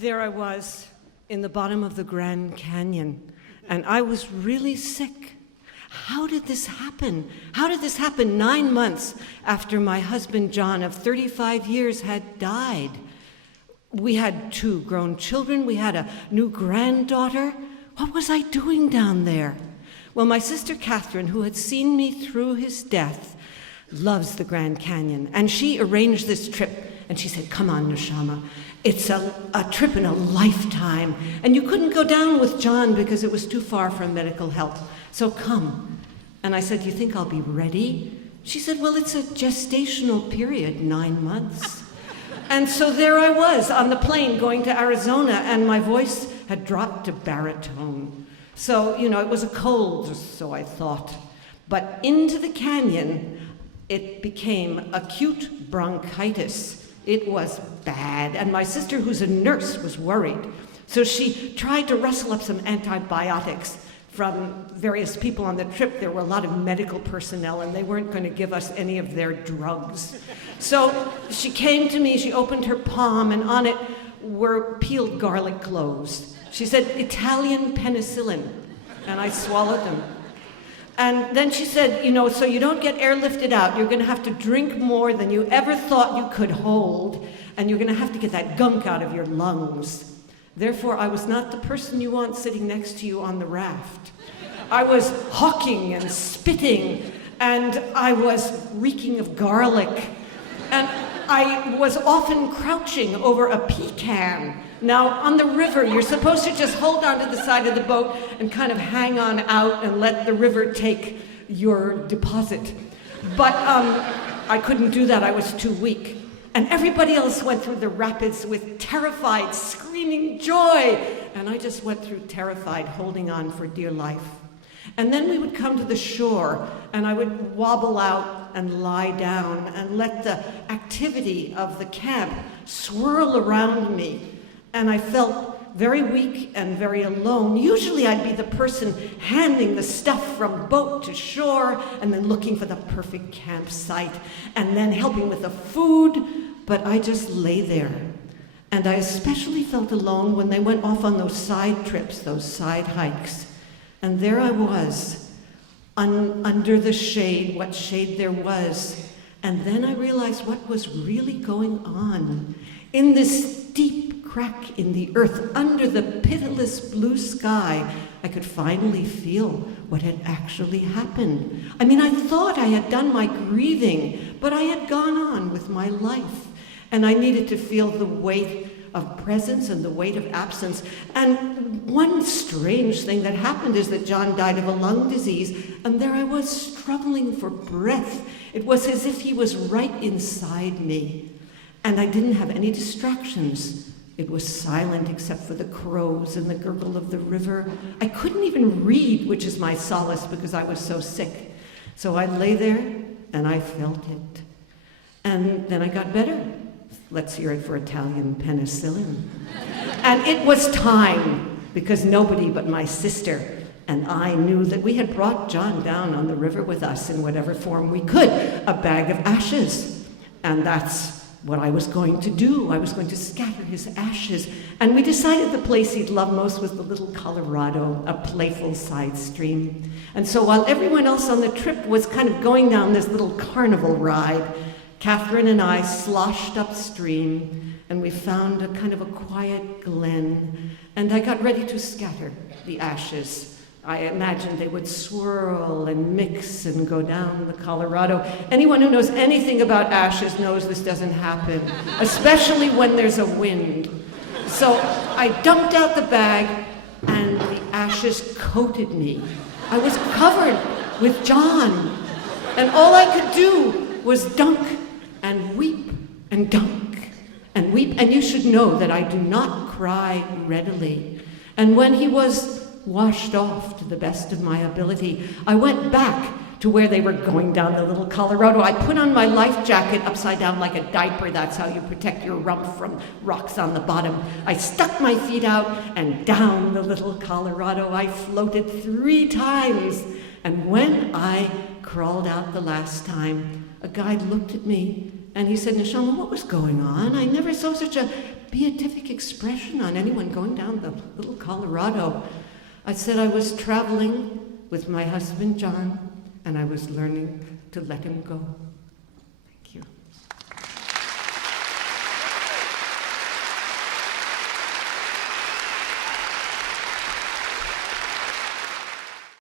There I was in the bottom of the Grand Canyon, and I was really sick. How did this happen? How did this happen 9 months after my husband, John, of 35 years, had died? We had 2 grown children. We had a new granddaughter. What was I doing down there? Well, my sister Catherine, who had seen me through his death, loves the Grand Canyon, and she arranged this trip. And she said, "Come on, Neshama. It's a trip in a lifetime. And you couldn't go down with John because it was too far from medical help. So come." And I said, "You think I'll be ready?" She said, "Well, it's a gestational period, 9 months." And so there I was on the plane going to Arizona, and my voice had dropped to baritone. So, it was a cold, so I thought. But into the canyon, it became acute bronchitis. It was bad, and my sister, who's a nurse, was worried. So she tried to rustle up some antibiotics from various people on the trip. There were a lot of medical personnel, and they weren't going to give us any of their drugs. So she came to me, she opened her palm, and on it were peeled garlic cloves. She said, "Italian penicillin," and I swallowed them. And then she said, so you don't get airlifted out, you're going to have to drink more than you ever thought you could hold, and you're going to have to get that gunk out of your lungs. Therefore, I was not the person you want sitting next to you on the raft. I was hawking and spitting, and I was reeking of garlic, and I was often crouching over a pecan. Now, on the river, you're supposed to just hold onto the side of the boat and kind of hang on out and let the river take your deposit. But I couldn't do that. I was too weak. And everybody else went through the rapids with terrified, screaming joy. And I just went through terrified, holding on for dear life. And then we would come to the shore, and I would wobble out and lie down and let the activity of the camp swirl around me. And I felt very weak and very alone. Usually I'd be the person handing the stuff from boat to shore and then looking for the perfect campsite and then helping with the food, but I just lay there. And I especially felt alone when they went off on those side trips, those side hikes. And there I was, under the shade, what shade there was. And then I realized what was really going on. In this deep crack in the earth, under the pitiless blue sky, I could finally feel what had actually happened. I thought I had done my grieving, but I had gone on with my life. And I needed to feel the weight of presence and the weight of absence. And one strange thing that happened is that John died of a lung disease, and there I was struggling for breath. It was as if he was right inside me. And I didn't have any distractions. It was silent except for the crows and the gurgle of the river. I couldn't even read, which is my solace because I was so sick. So I lay there and I felt it. And then I got better. Let's hear it for Italian penicillin. And it was time, because nobody but my sister and I knew that we had brought John down on the river with us in whatever form we could, a bag of ashes. And that's what I was going to do. I was going to scatter his ashes. And we decided the place he'd love most was the little Colorado, a playful side stream. And so while everyone else on the trip was kind of going down this little carnival ride, Catherine and I sloshed upstream, and we found a kind of a quiet glen, and I got ready to scatter the ashes. I imagined they would swirl and mix and go down the Colorado. Anyone who knows anything about ashes knows this doesn't happen, especially when there's a wind. So I dumped out the bag, and the ashes coated me. I was covered with John, and all I could do was dunk and weep and dunk and weep. And you should know that I do not cry readily. And when he was washed off to the best of my ability, I went back to where they were going down the little Colorado. I put on my life jacket upside down like a diaper. That's how you protect your rump from rocks on the bottom. I stuck my feet out, and down the little Colorado I floated 3 times. And when I crawled out the last time, a guide looked at me and he said, "Neshama, what was going on? I never saw such a beatific expression on anyone going down the little Colorado. I said I was traveling with my husband, John, and I was learning to let him go.